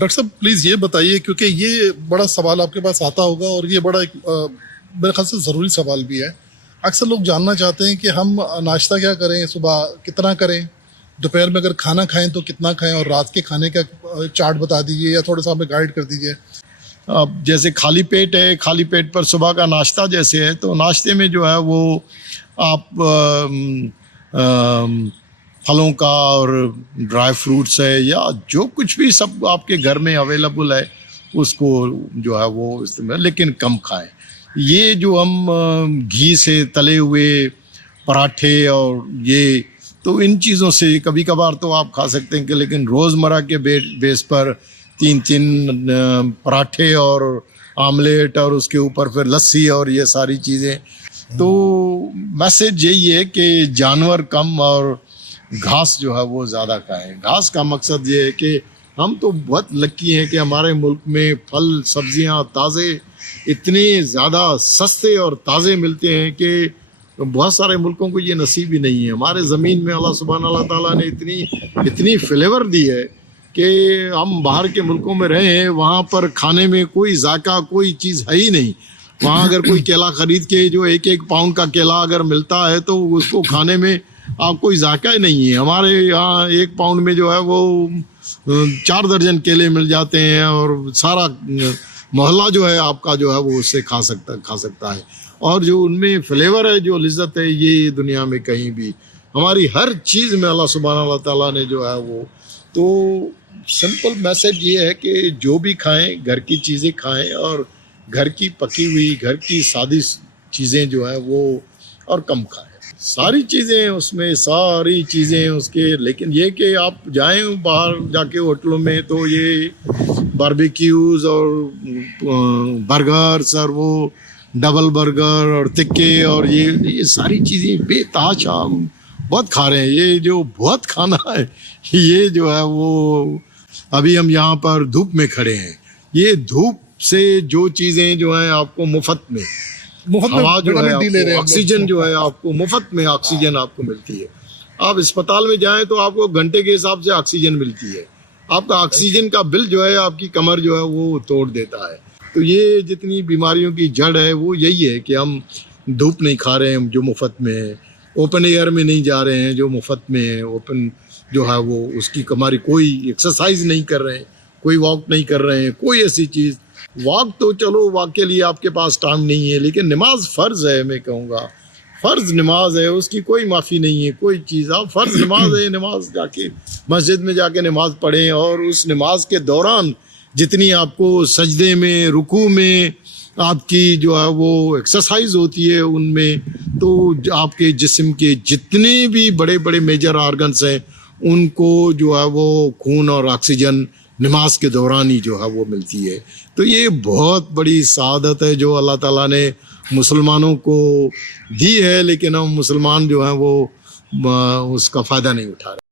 Doctor صاحب please یہ بتائیے، کیونکہ یہ بڑا سوال آپ کے پاس آتا ہوگا اور یہ بڑا ایک میرے خیال سے ضروری سوال بھی ہے. اکثر لوگ جاننا چاہتے ہیں کہ ہم ناشتہ کیا کریں، صبح کتنا کریں، دوپہر میں اگر کھانا کھائیں تو کتنا کھائیں، اور رات کے کھانے کا چارٹ بتا دیجیے یا تھوڑا سا ہمیں گائیڈ کر دیجیے. اب جیسے خالی پیٹ ہے، خالی پیٹ پر صبح کا ناشتہ جیسے ہے، تو ناشتے میں جو ہے وہ آپ پھلوں کا اور ڈرائی فروٹس ہے یا جو کچھ بھی سب آپ کے گھر میں اویلیبل ہے اس کو جو ہے وہ استعمال، لیکن کم کھائیں. یہ جو ہم گھی سے تلے ہوئے پراٹھے اور یہ تو ان چیزوں سے کبھی کبھار تو آپ کھا سکتے ہیں کہ، لیکن روزمرہ کے بیس پر تین پراٹھے اور آملیٹ اور اس کے اوپر پھر لسی اور یہ ساری چیزیں. تو میسج یہی ہے کہ جانور کم اور گھاس جو ہے وہ زیادہ کھائیں. گھاس کا مقصد یہ ہے کہ ہم تو بہت لکی ہیں کہ ہمارے ملک میں پھل سبزیاں تازے اتنے زیادہ سستے اور تازے ملتے ہیں کہ بہت سارے ملکوں کو یہ نصیب ہی نہیں ہے. ہمارے زمین میں اللہ تعالیٰ نے اتنی فلیور دی ہے کہ ہم باہر کے ملکوں میں رہے ہیں، وہاں پر کھانے میں کوئی ذائقہ کوئی چیز ہے ہی نہیں. وہاں اگر کوئی کیلا خرید کے جو ایک پاؤنڈ کا کیلا اگر ملتا ہے تو اس کو کھانے میں آپ کوئی ذائقہ ہی نہیں ہے. ہمارے یہاں 1 پاؤنڈ میں جو ہے وہ 4 درجن کیلے مل جاتے ہیں اور سارا محلہ جو ہے آپ کا جو ہے وہ اس سے کھا سکتا ہے. اور جو ان میں فلیور ہے، جو لذت ہے، یہ دنیا میں کہیں بھی ہماری ہر چیز میں اللہ تعالیٰ نے جو ہے وہ. تو سمپل میسج یہ ہے کہ جو بھی کھائیں گھر کی چیزیں کھائیں اور گھر کی پکی ہوئی گھر کی سادی چیزیں جو ہیں وہ اور کم کھائیں. ساری چیزیں اس میں ساری چیزیں اس کے، لیکن یہ کہ آپ جائیں باہر جا کے ہوٹلوں میں تو یہ باربیکیوز اور برگرز اور وہ ڈبل برگر اور تکے اور یہ ساری چیزیں بے تحاشا بہت کھا رہے ہیں. یہ جو بہت کھانا ہے یہ جو ہے وہ ابھی ہم یہاں پر دھوپ میں کھڑے ہیں، یہ دھوپ سے جو چیزیں جو ہیں آپ کو مفت میں ہوا جو ہے آکسیجن جو ہے آپ کو مفت میں آکسیجن آپ کو ملتی ہے. آپ اسپتال میں جائیں تو آپ کو گھنٹے کے حساب سے آکسیجن ملتی ہے. آپ کا آکسیجن کا بل جو ہے آپ کی کمر جو ہے وہ توڑ دیتا ہے. تو یہ جتنی بیماریوں کی جڑ ہے وہ یہی ہے کہ ہم دھوپ نہیں کھا رہے ہیں جو مفت میں ہے، اوپن ایئر میں نہیں جا رہے ہیں جو مفت میں ہے، اوپن جو ہے وہ اس کی ہماری کوئی ایکسرسائز نہیں کر رہے ہیں، کوئی واک نہیں کر رہے ہیں، کوئی ایسی چیز. واک تو چلو واک کے لیے آپ کے پاس ٹائم نہیں ہے، لیکن نماز فرض ہے. میں کہوں گا فرض نماز ہے، اس کی کوئی معافی نہیں ہے کوئی چیز. آپ فرض نماز ہے، نماز جا کے مسجد میں جا کے نماز پڑھیں اور اس نماز کے دوران جتنی آپ کو سجدے میں رکوع میں آپ کی جو ہے وہ ایکسرسائز ہوتی ہے ان میں، تو آپ کے جسم کے جتنے بھی بڑے بڑے میجر آرگنس ہیں ان کو جو ہے وہ خون اور آکسیجن نماز کے دوران ہی جو ہے وہ ملتی ہے. تو یہ بہت بڑی سعادت ہے جو اللہ تعالیٰ نے مسلمانوں کو دی ہے، لیکن ہم مسلمان جو ہیں وہ اس کا فائدہ نہیں اٹھا رہے.